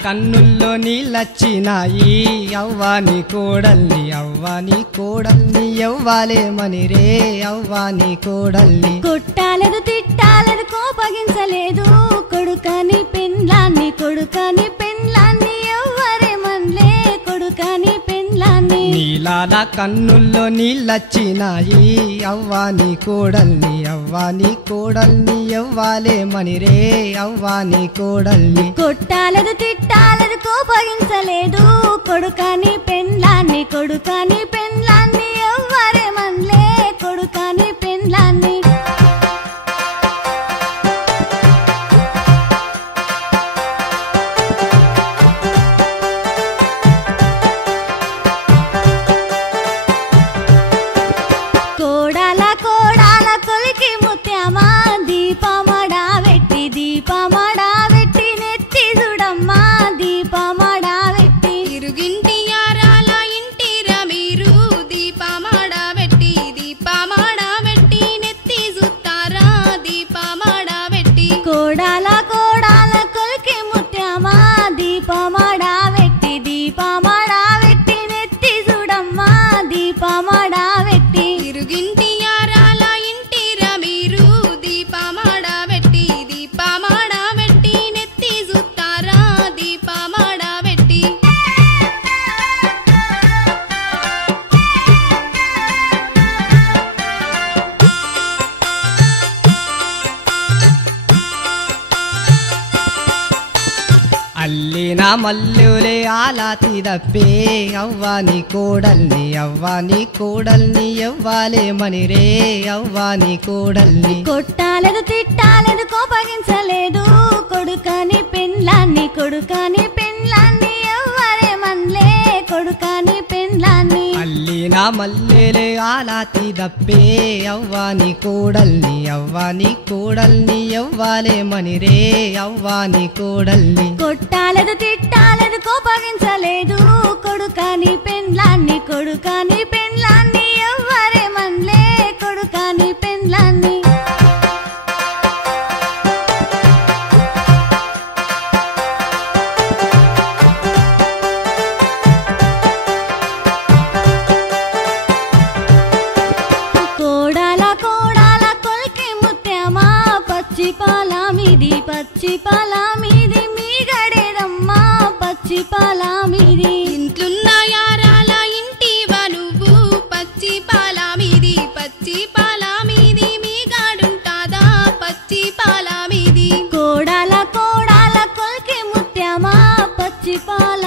కన్నుల్లో నీళ్ళచ్చినాయి అవ్వాని కోడల్ని అవ్వాని కోడల్ని ఎవ్వాలేమని రే అవ్వాని కోడల్ని కొట్టాలేదు తిట్టాలేదు కోపగించలేదు కొడుకని పెండ్లాన్ని కొడుకని పెండ్లాన్ని ఎవ్వరేమన్లే కొడుకని పెండ్లాన్ని నీలాల కన్నుల్లో నీళ్ళచ్చినాయి అవ్వాని కోడల్ని అవ్వాని కోడల్ని ఎవ్వాలేమని రే అవ్వాని కోడల్ని కొట్టాలేదు తిట్టాలేదు కోపగించలేదు కొడుకని పెండ్లాన్ని కొడుకని పెండ్లాన్ని ఎవ్వరేమన్లే కొడుకని పెండ్లాన్ని కోడాల కోడాల కొలికి ముత్యమా దీపమడా వెట్టి నెత్తి చూడమ్మా దీపమడా వెట్టి ఇరుగింటి యారాల ఇంటిరా మీరు దీపమడా వెట్టి నెత్తి చూస్తారా దీపమడా వెట్టి కోడాల కోడాల కొలికి ముత్యమా దీపమడా వెట్టి నెత్తి చూడమ్మా దీపమడా వెట్టి ఇరుగింటి యారాల ఇంటిరా మీరు దీపమడా వెట్టి నెత్తి చూస్తారా దీపమడా వెట్టి అల్లిన మల్లులే ఆలాతి దప్పే అవ్వాని కోడల్ని ఎవ్వాలేమని రే అవ్వాని కోడల్ని కొట్టాలేదు తిట్టాలేదు కోపగించలేదు కొడుకని పెండ్లాన్ని ఎవ్వరేమన్లే కొడుకని పెండ్లాన్ని అల్లిన మల్లెలే ఆలాతి దప్పే అవ్వాని కోడల్ని ఎవ్వాలేమని రే అవ్వాని కోడల్ని కొట్టాలేదు తిట్టాలేదు కోపగించలేదు కొడుకని పెండ్లాన్ని ఎవ్వరేమన్లే కొడుకని పెండ్లాన్ని కోడాల కోడాల కొల్కి ముత్యమా పచ్చి పాల మీది మీగడేదమ్మా పచ్చి పాల మీది ఇంట్లున్న యారాల ఇంటివా నువ్వు పచ్చి పాల మీది మీ గాడుంటాదా పచ్చి పాల మీది కోడాల కోడాల కొల్కి ముత్యమా పచ్చి పాల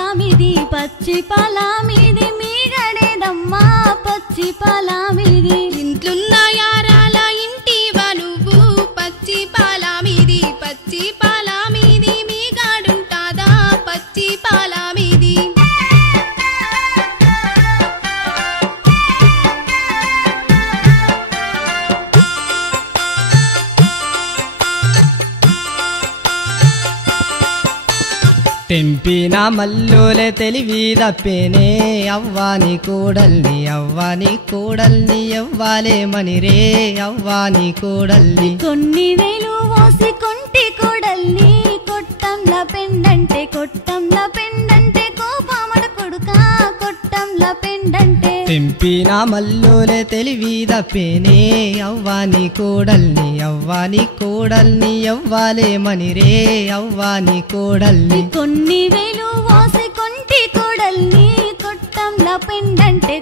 మీది మీగడేదమ్మా పచ్చి పాల మీది ఇంట్లున్న యారాల ఇంటివా నువ్వు పచ్చి పాల మీది మీ గాడుంటాదా పచ్చి పాల మీది తెంపిన మల్లులే తెలివి దప్పేనే అవ్వాని కోడల్ని ఎవ్వాలేమని రే అవ్వాని కోడల్ని కొన్ని వేలు మోసి కొంటి కోడల్ని కొట్టంల పెండంటే కోపమడ కొడుక కొట్టంల పెండంటే తెంపిన మల్లులే తెలివి దప్పేనే అవ్వాని కోడల్ని ఎవ్వాలేమని రే అవ్వాని కోడల్ని కొన్ని వేలు మోసి కొంటి కోడల్ని కొట్టంల పెండంటే